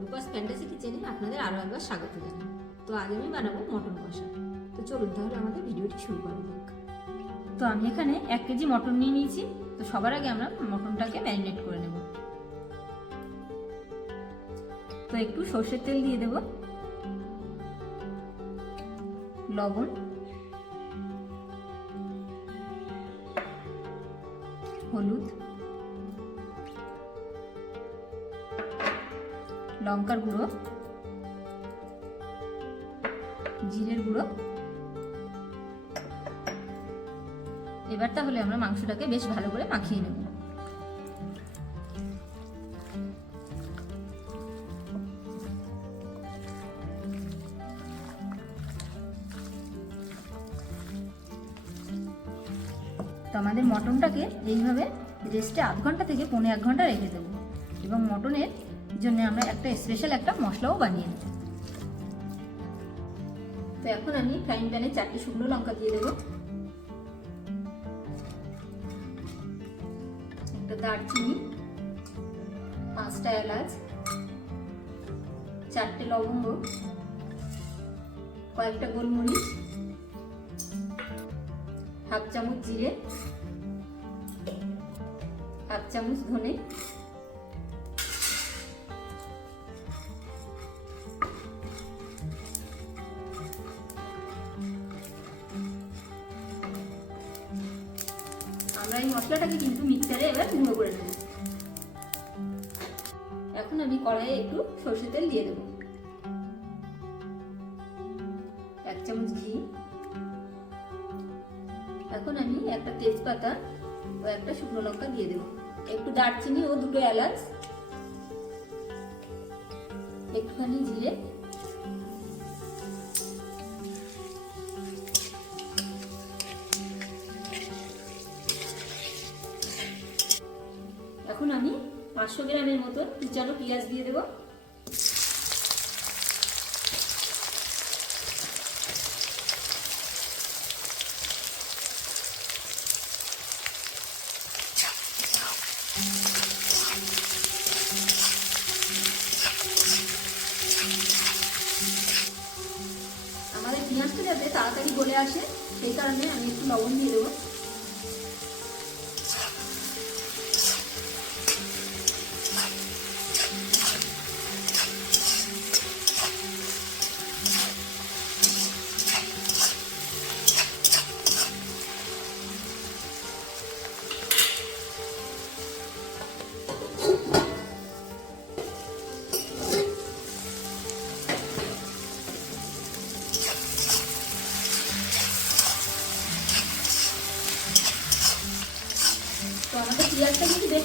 Rupa's fantasy কিচেনে আপনাদের আরও একবার স্বাগত জানাই। তো আজ আমি বানাবো মটন কষা। তো চলুন তাহলে আমাদের ভিডিওটি শুরু করা যাক। তো আমি এখানে এক কেজি মটন নিয়ে নিয়েছি। তো সবার আগে আমরা মটনটাকে ম্যারিনেট করে নেব। তো একটু সর্ষের তেল দিয়ে দেব। লবণ। হলুদ। লঙ্কার গুঁড়ো, জিরের গুঁড়ো। এবার তাহলে আমরা মাংসটাকে বেশ ভালো করে মাখিয়ে নেব। তো আমাদের মটনটাকে এইভাবে রেস্টে আধ ঘণ্টা থেকে পৌনে এক ঘণ্টা রেখে দেবো এবং মটনের জন্য আমরা একটা স্পেশাল একটা মশলাও বানিয়ে নেব। তো এখন আমি ফ্রাইং প্যানে চারটে শুকনো লঙ্কা দিয়ে দেবো। একটা দারচিনি, পাঁচটা এলাচ, চারটে লবঙ্গ, কয়েকটা গোলমরিচ, হাফ চামচ জিরে, হাফ চামচ ধনে মিক্সারে এবার গুঁড়ো করে নেব। এখন আমি কড়াইয়ে একটু সর্ষে তেল দিয়ে দেবো। এক চামচ ঘি। এখন আমি একটা তেজপাতা ও একটা শুকনো লঙ্কা দিয়ে দেবো। একটু দারচিনি ও দুটো এলাচ। একটুখানি জিরে পাঁচশো গ্রামের মতো কুচানো পেঁয়াজ দিয়ে দেবো। আমাদের পেঁয়াজটা যাতে তাড়াতাড়ি গলে আসে, সেই কারণে আমি একটু লবণ দিয়ে দেবো।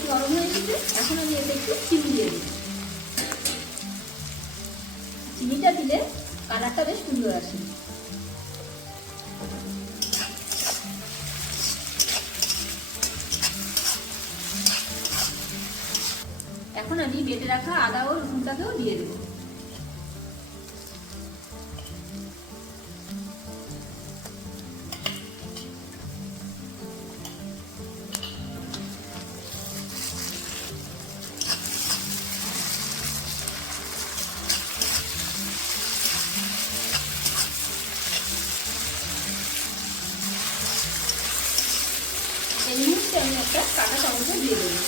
গরম হয়ে গেছে, এখন আমি এতে একটু চিনি দিয়ে দিই চিনিটা দিলে কালারটা বেশ সুন্দর আসে। এখন আমি বেটে রাখা আদা ও রসুনটাকেও দিয়ে দেবো। এই মুহূর্তে আমি একটা কাঁটা চামচ দিয়ে দেবো।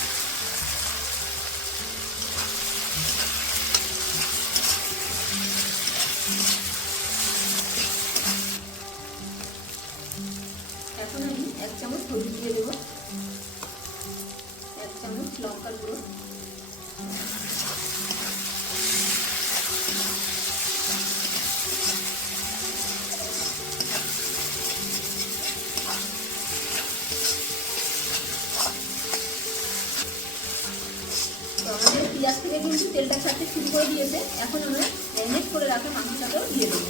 এখন আমি এক চামচ হলুদ দিয়ে দেবো। এক চামচ লঙ্কার গুঁড়ো। পেঁয়াজ থেকে কিন্তু তেলটা ছাড়তে শুরু করে দিয়েছে। এখন আমরা ম্যারিনেট করে রাখা মাংসটাকেও দিয়ে দেবো।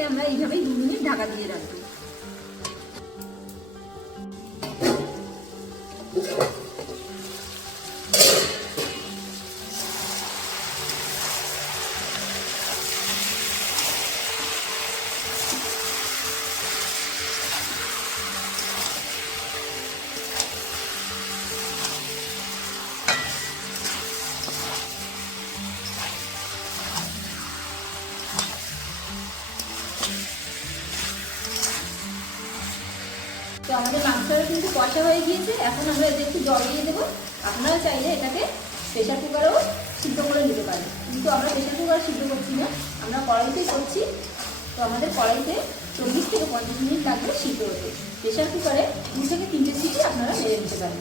আমরা এইভাবেই দু ঢাকা দিয়ে রাখব তো আমাদের মাংসটা কিন্তু কষা হয়ে গিয়েছে। এখন আমরা এদের একটু জল দিয়ে দেবো। আপনারা চাইলে এটাকে প্রেশার কুকারেও সিদ্ধ করে নিতে পারেন। কিন্তু আমরা প্রেশার কুকার সিদ্ধ করছি না। আমরা কড়াইতেই করছি। তো আমাদের কড়াইতে চল্লিশ থেকে পঞ্চাশ মিনিট লাগবে সিদ্ধ হতে। প্রেশার কুকারে দু থেকে তিনটে সিটি আপনারা মেরে নিতে পারেন।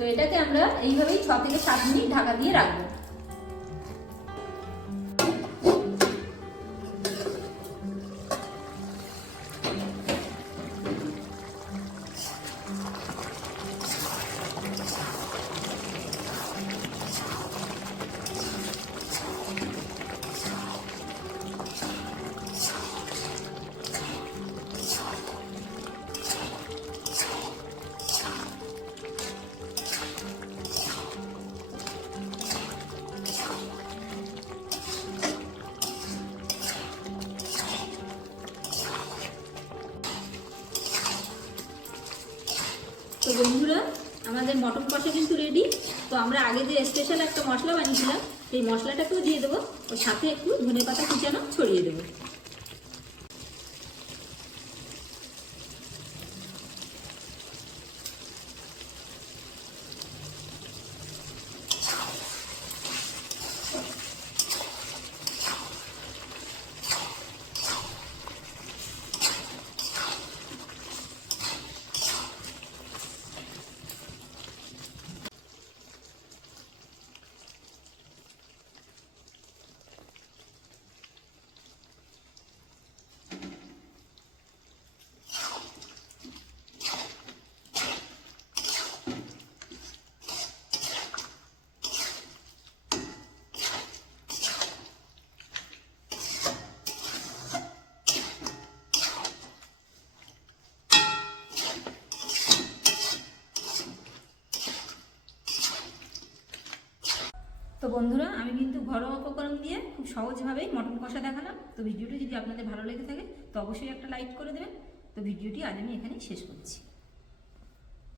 তো এটাকে আমরা এইভাবেই ছ থেকে সাত মিনিট ঢাকা দিয়ে রাখব। বন্ধুরা, আমাদের মটন কষা কিন্তু রেডি তো আমরা আগে যে স্পেশাল একটা মশলা বানিয়েছিলাম, সেই মশলাটাকেও দিয়ে দেবো। ওর সাথে একটু ধনে পাতা কুচানো ছড়িয়ে দেবো। তো বন্ধুরা, আমি কিন্তু ঘরোয়া উপকরণ দিয়ে খুব সহজভাবেই মটন কষা দেখালাম। তো ভিডিওটি যদি আপনাদের ভালো লেগে থাকে, তো অবশ্যই একটা লাইক করে দেবেন। তো ভিডিওটি আজ আমি এখানেই শেষ করছি।